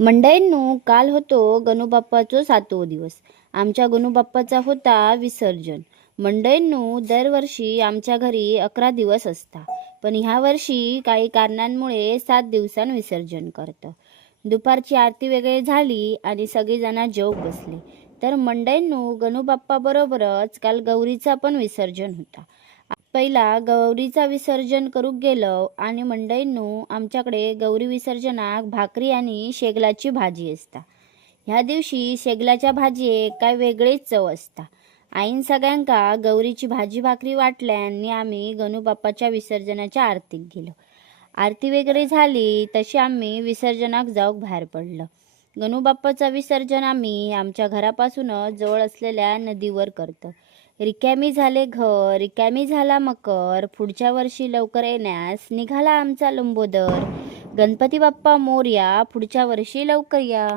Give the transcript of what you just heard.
मंडळींनो, काल होतो गणूबाप्पाचो 7वो दिवस. आमच्या गणूबाप्पाचा होता विसर्जन. मंडळींनो, दरवर्षी आमच्या घरी 11 दिवस असता, पण ह्या वर्षी काही कारणांमुळे 7 दिवसांत विसर्जन करतं. दुपारची आरती वगैरे झाली आणि सगळेजण जेवूक बसले. तर मंडळींनो, गणूबाप्पा बरोबरच काल गौरीचा पण विसर्जन होता. पहिला गौरीचा विसर्जन करूक गेलो आणि मंडळींनो, आमच्याकडे गौरी विसर्जनाक भाकरी आणि शेगलाची भाजी असता. ह्या दिवशी शेगलाच्या भाजयेक काय वेगळीच चव असता. आईन सगळ्यांका गौरीची भाजी भाकरी वाटल्या आणि आम्ही गणूबाप्पाच्या विसर्जनाच्या आरतीक गेलो. आरती वगैरे झाली तशी आम्ही विसर्जनाक जाऊक बाहेर पडलो. गणूबाप्पाचा विसर्जन आम्ही आमच्या घरापासूनच जवळ असलेल्या नदीवर करतो. रिकामी झाले घर, रिकामी झाला मकर, पुढच्या वर्षी लवकर येण्यास निघाला आमचा लंबोदर. गणपती बाप्पा मोरया, पुढच्या वर्षी लवकर या.